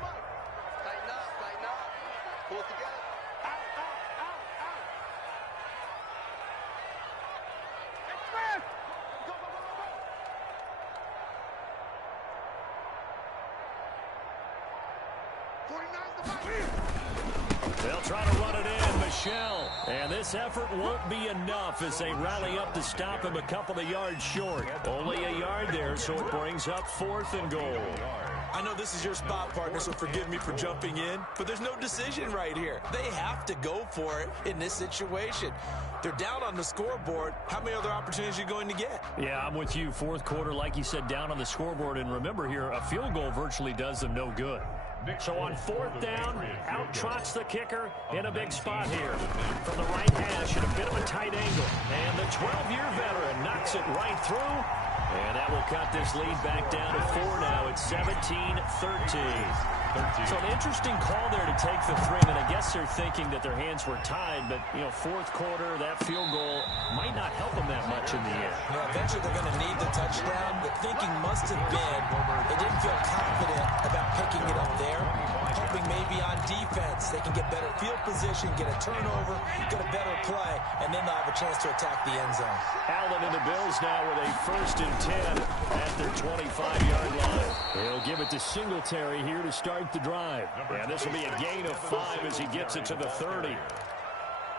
They'll try to run it in, Michelle. And this effort won't be enough as they rally up to stop him a couple of yards short. Only a yard there, so it brings up 4th and goal. I know this is your spot, partner, so forgive me for jumping in, but there's no decision right here. They have to go for it in this situation. They're down on the scoreboard. How many other opportunities are you going to get? Yeah, I'm with you. 4th quarter, like you said, down on the scoreboard. And remember here, a field goal virtually does them no good. So on 4th down, out trots the kicker in a big spot here. From the right hash at a bit of a tight angle. And the 12-year veteran knocks it right through. And that will cut this lead back down to 4 now. It's 17-13. So an interesting call there to take the 3. And I guess they're thinking that their hands were tied. But, 4th quarter, that field goal might not help them that much in the end. Yeah, eventually they're going to need the touchdown. The thinking must have been they didn't feel confident about picking it up there. Hoping maybe on defense they can get better field position, get a turnover, get a better play, and then they'll have a chance to attack the end zone. Allen and the Bills now with a 1st and 10 at their 25-yard line. They'll give it to Singletary here to start the drive. And this will be a gain of 5 as he gets it to the 30.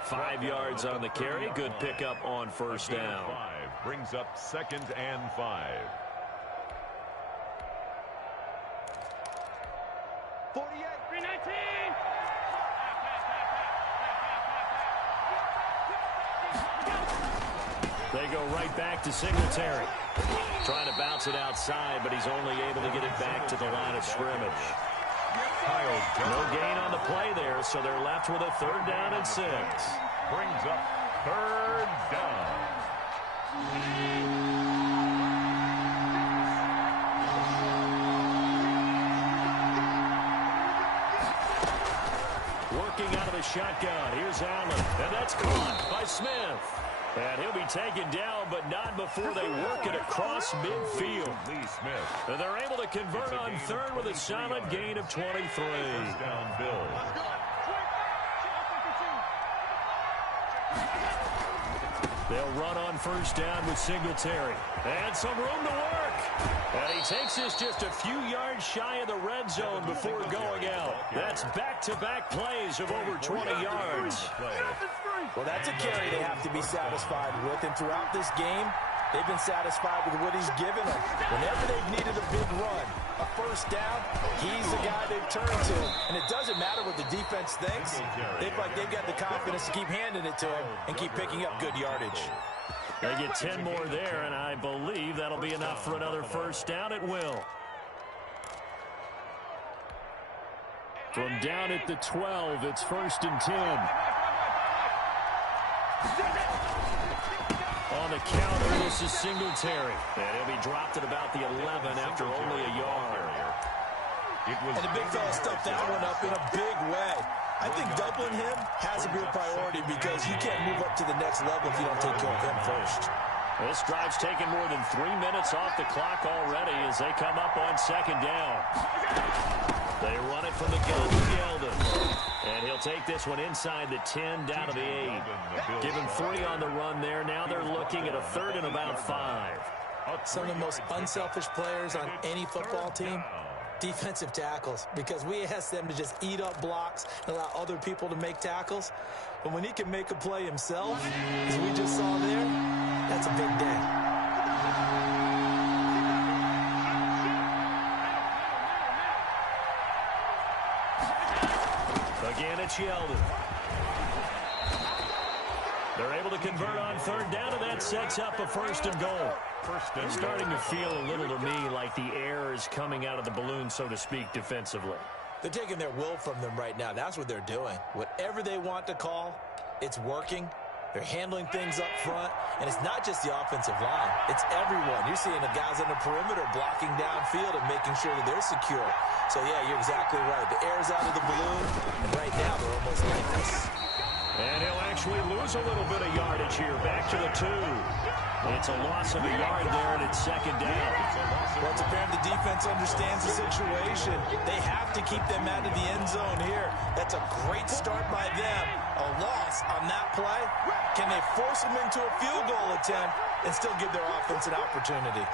5 yards on the carry. Good pickup on 1st down. 5 brings up 2nd and 5. 48, 319. They go right back to Singletary. Trying to bounce it outside, but he's only able to get it back to the line of scrimmage. No gain on the play there, so they're left with a 3rd down and 6. Brings up 3rd down. Working out of the shotgun. Here's Allen, and that's caught by Smith. And he'll be taken down, but not before they work it across midfield. Lee Smith. And they're able to convert on 3rd with a solid gain of 23. First down, Bills. They'll run on first down with Singletary. And some room to work. And he takes this just a few yards shy of the red zone before going out. That's back-to-back plays of over 20 yards. Well, that's a carry they have to be satisfied with. And throughout this game, they've been satisfied with what he's given them. Whenever they've needed a big run, a first down, he's the guy they've turned to. And it doesn't matter what the defense thinks. They feel like they've got the confidence to keep handing it to him and keep picking up good yardage. They get 10 more there, and I believe that'll be enough for another first down at will. From down at the 12, it's 1st and 10. On the counter, this is Singletary. And he'll be dropped at about the 11 after only a yard. And the big fella stuffed that one up in a big way. I think doubling him has to be a priority because you can't move up to the next level if you don't take care of him first. This drive's taken more than 3 minutes off the clock already as they come up on 2nd down. They run it from the gun to Yeldon. And he'll take this one inside the 10 down to the 8. Give him 3 on the run there. Now they're looking at a 3rd and about 5. Some of the most unselfish players on any football team, defensive tackles, because we ask them to just eat up blocks and allow other people to make tackles. But when he can make a play himself, as we just saw there, that's a big day. Again, it's Yeldon. They're able to convert on 3rd down, and that sets up a 1st and goal. It's starting to feel a little to me like the air is coming out of the balloon, so to speak, defensively. They're taking their will from them right now. That's what they're doing. Whatever they want to call, it's working. They're handling things up front, and it's not just the offensive line. It's everyone. You're seeing the guys on the perimeter blocking downfield and making sure that they're secure. So, yeah, you're exactly right. The air's out of the balloon, and right now they're almost lifeless. And he'll actually lose a little bit of yardage here. Back to the 2. It's a loss of a yard there, and it's 2nd down. Well, it's apparent the defense understands the situation. They have to keep them out of the end zone here. That's a great start by them. A loss on that play. Can they force them into a field goal attempt and still give their offense an opportunity?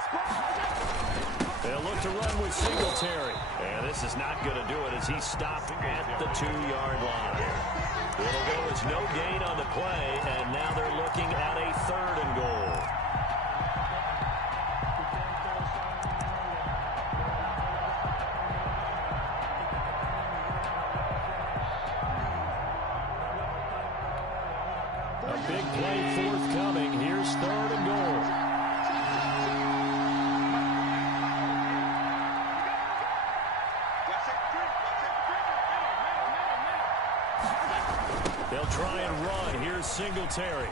They'll look to run with Singletary. And this is not going to do it as he's stopped at the 2-yard line. It'll go as no gain on the play, and now they're looking at a 3rd and goal. A big play forthcoming. Here's 3rd and goal. They'll try and run. Here's Singletary.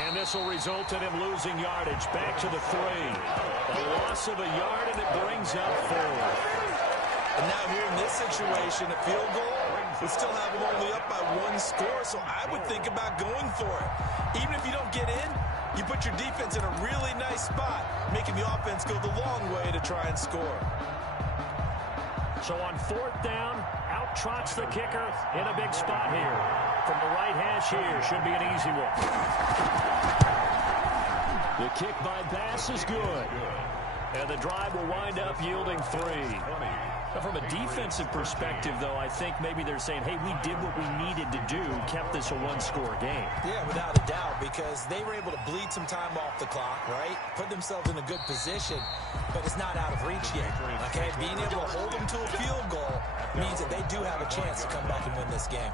And this will result in him losing yardage. Back to the 3. A loss of a yard, and it brings up 4th. And now here in this situation, a field goal would still have them only up by 1 score, so I would think about going for it. Even if you don't get in, you put your defense in a really nice spot, making the offense go the long way to try and score. So on 4th down, out trots the kicker in a big spot here. From the right hash here, should be an easy one. The kick by Bass is good. And the drive will wind up yielding 3. Now, from a defensive perspective, though, I think maybe they're saying, hey, we did what we needed to do, kept this a 1-score game. Yeah, without a doubt, because they were able to bleed some time off the clock, right? Put themselves in a good position, but it's not out of reach yet, okay? Being able to hold them to a field goal means that they do have a chance to come back and win this game.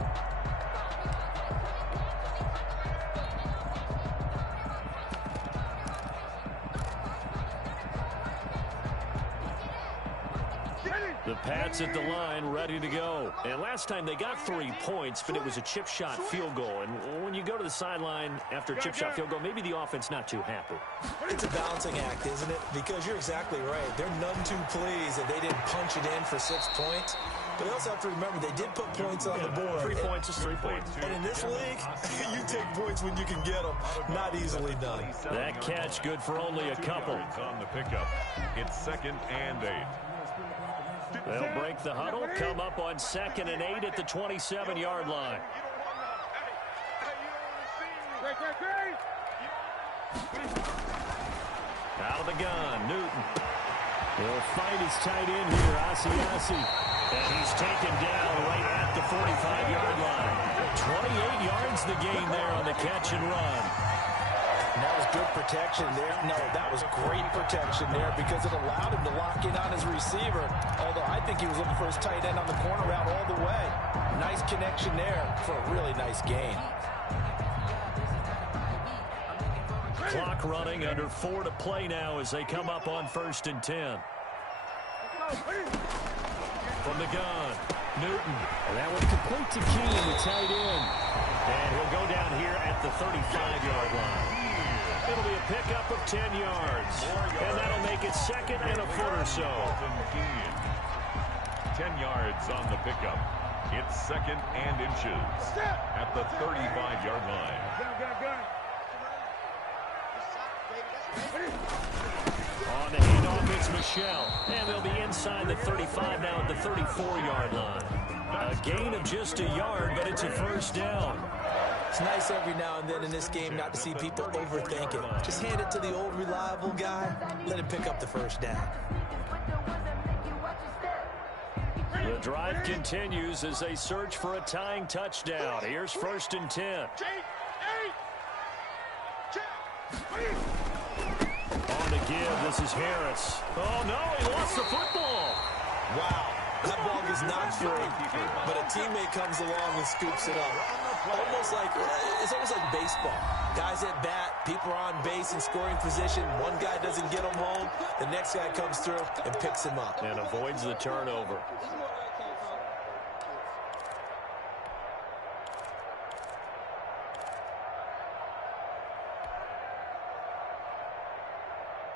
The Pats at the line, ready to go. And last time they got 3 points, but it was a chip shot field goal. And when you go to the sideline after a chip shot field goal, maybe the offense not too happy. It's a balancing act, isn't it? Because you're exactly right. They're none too pleased that they didn't punch it in for 6 points. But they also have to remember they did put points on the board. 3 points is 3 points. And in this league, you take points when you can get them. Not easily done. That catch good for only a couple. On the pickup, it's 2nd and 8. They'll break the huddle, come up on 2nd and 8 at the 27-yard line. Out of the gun, Newton. He'll find his tight end here, Asiasi. And he's taken down right at the 45-yard line. 28 yards the gain there on the catch and run. And that was good protection there. No, that was great protection there because it allowed him to lock in on his receiver. Although I think he was looking for his tight end on the corner route all the way. Nice connection there for a really nice gain. Clock running, under 4 to play now as they come up on 1st and 10. From the gun, Newton. And that one complete to Keene, the tight end. And he'll go down here at the 35-yard line. It'll be a pickup of 10 yards. And that'll make it 2nd and a foot or so. 10 yards on the pickup. It's 2nd and inches at the 35-yard line. On the handoff, it's Michelle. And they'll be inside the 35 now at the 34-yard line. A gain of just a yard, but it's a first down. It's nice every now and then in this game not to see people overthink it. Just hand it to the old reliable guy. Let him pick up the first down. The drive continues as they search for a tying touchdown. Here's 1st and 10. On to give, this is Harris. Oh no, he lost the football. Wow, that ball gets knocked free, but a teammate comes along and scoops it up. It's almost like baseball. Guys at bat, people are on base in scoring position. One guy doesn't get him home, the next guy comes through and picks him up. And avoids the turnover.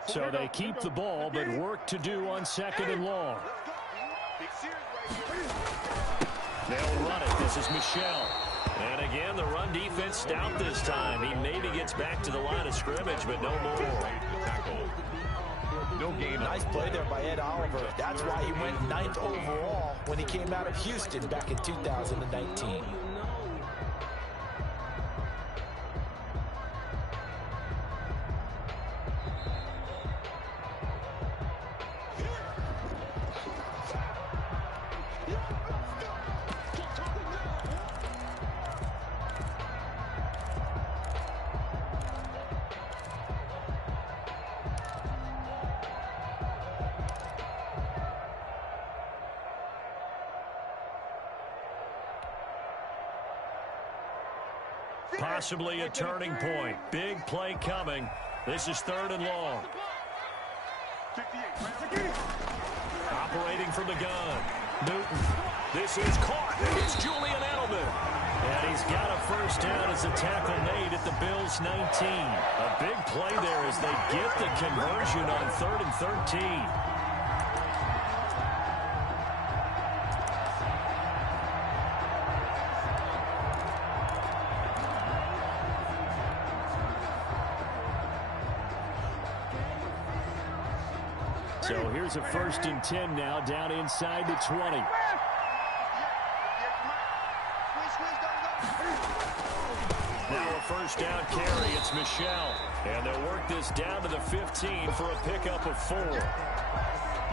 So they keep the ball, but work to do on 2nd and long. They'll run it. This is Michelle. And again, the run defense stout this time. He maybe gets back to the line of scrimmage, but no more. No gain. Nice play there by Ed Oliver. That's why he went 9th overall when he came out of Houston back in 2019. Possibly a turning point. Big play coming. This is 3rd and long. Operating from the gun. Newton. This is caught. It's Julian Edelman. And he's got a first down as a tackle made at the Bills' 19. A big play there as they get the conversion on 3rd and 13. So here's a 1st and 10 now, down inside the 20. Now a first down carry, it's Michelle. And they'll work this down to the 15 for a pickup of 4.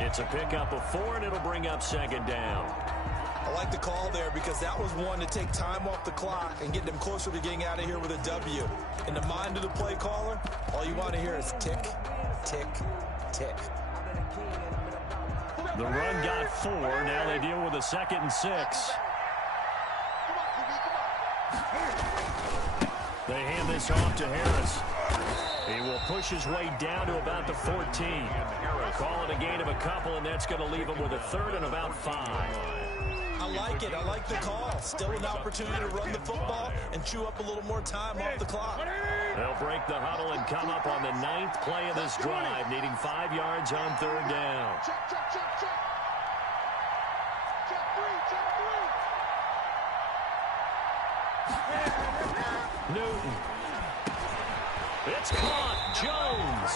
It's a pickup of 4, and it'll bring up 2nd down. I like the call there because that was one to take time off the clock and get them closer to getting out of here with a W. In the mind of the play caller, all you want to hear is tick, tick, tick. The run got 4. Now they deal with a 2nd and 6. They hand this off to Harris. He will push his way down to about the 14. Call it a gain of a couple, and that's going to leave him with a 3rd and about 5. I like it. I like the call. Still an opportunity to run the football and chew up a little more time off the clock. They'll break the huddle and come up on the 9th play of this drive, needing 5 yards on 3rd down. Newton. It's caught. Jones.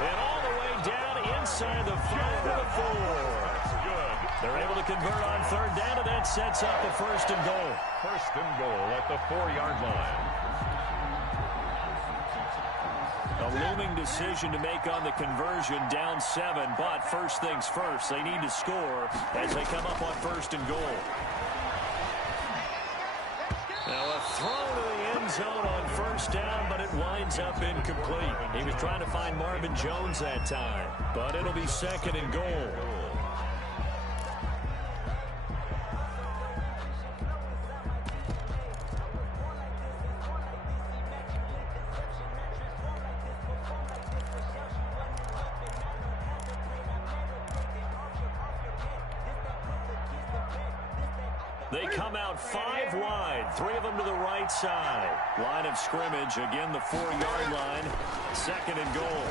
And all the way down inside the 5 of the 4. They're able to convert on 3rd down, and that sets up a 1st and goal. 1st and goal at the 4-yard line. A looming decision to make on the conversion, down 7, but first things first, they need to score as they come up on 1st and goal. Now a throw to the end zone on 1st down, but it winds up incomplete. He was trying to find Marvin Jones that time, but it'll be 2nd and goal. They come out 5 wide, 3 of them to the right side. Line of scrimmage, again the 4-yard line, 2nd and goal.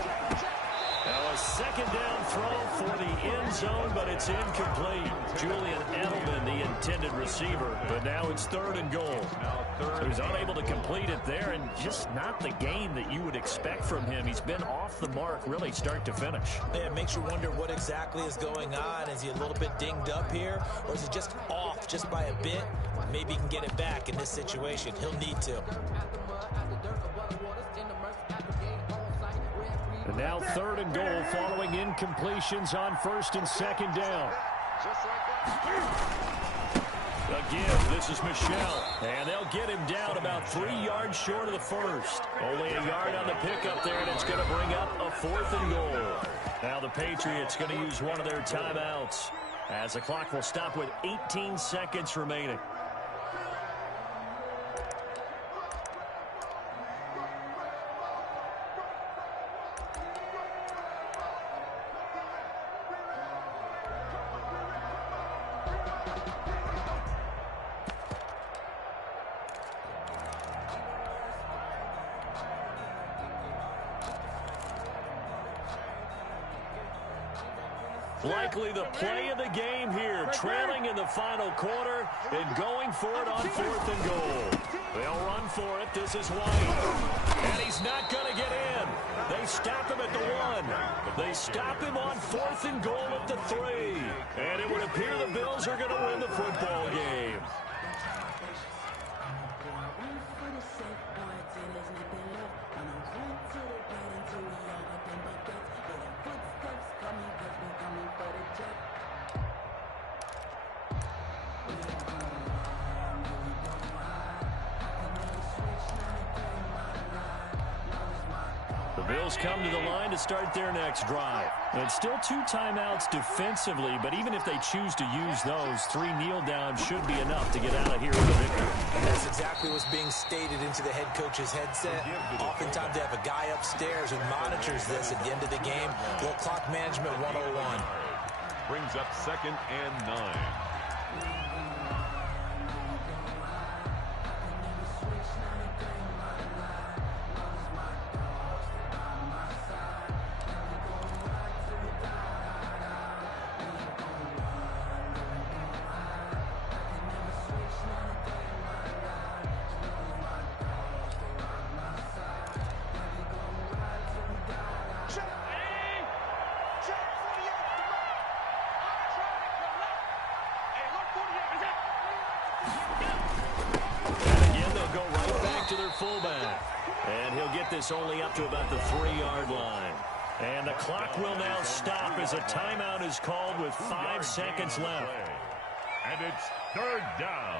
Now a 2nd down throw for the end zone, but it's incomplete. Julian Edelman, the intended receiver, but now it's 3rd and goal. So he's unable to complete it there, and just not the game that you would expect from him. He's been off the mark, really, start to finish. Yeah, it makes you wonder what exactly is going on. Is he a little bit dinged up here, or is he just off just by a bit? Maybe he can get it back in this situation. He'll need to. And now 3rd and goal following incompletions on 1st and 2nd down. Again, this is Michelle, and they'll get him down about 3 yards short of the 1st. Only a yard on the pickup there, and it's going to bring up a 4th and goal. Now the Patriots going to use one of their timeouts as the clock will stop with 18 seconds remaining. Likely the play of the game here, trailing in the final quarter and going for it on 4th and goal. They'll run for it. This is White. And he's not going to get in. They stop him at the 1. They stop him on 4th and goal at the 3. And it would appear the Bills are going to win the football game. The Bills come to the line to start their next drive. And still 2 timeouts defensively, but even if they choose to use those, 3 kneel downs should be enough to get out of here with a victory. And that's exactly what's being stated into the head coach's headset. Oftentimes they have a guy upstairs who monitors this at the end of the game. Little clock management 101. Brings up 2nd and 9. Only up to about the 3-yard line. And the clock will now stop as a timeout is called with 5 seconds left. And it's 3rd down.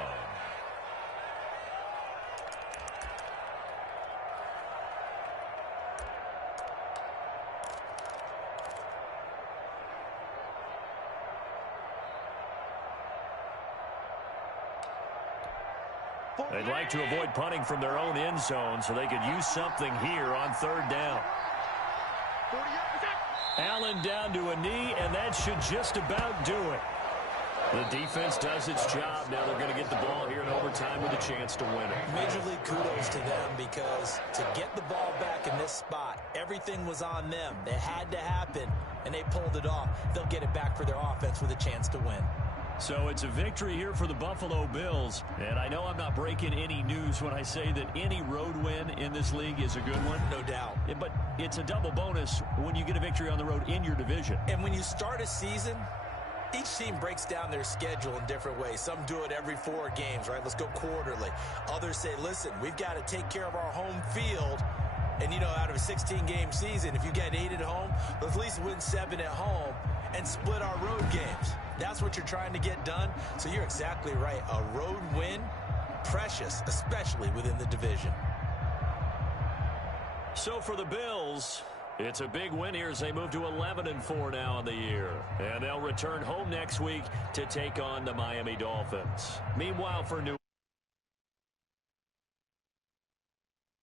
They'd like to avoid punting from their own end zone so they could use something here on 3rd down. Allen down to a knee, and that should just about do it. The defense does its job. Now they're going to get the ball here in overtime with a chance to win it. Major league kudos to them, because to get the ball back in this spot, everything was on them. It had to happen, and they pulled it off. They'll get it back for their offense with a chance to win. So it's a victory here for the Buffalo Bills. And I know I'm not breaking any news when I say that any road win in this league is a good one. No doubt. But it's a double bonus when you get a victory on the road in your division. And when you start a season, each team breaks down their schedule in different ways. Some do it every 4 games, right? Let's go quarterly. Others say, listen, we've got to take care of our home field And, you know, out of a 16-game season, if you get 8 at home, let's at least win 7 at home and split our road games. That's what you're trying to get done. So you're exactly right. A road win, precious, especially within the division. So for the Bills, it's a big win here as they move to 11-4 now in the year. And they'll return home next week to take on the Miami Dolphins. Meanwhile, for New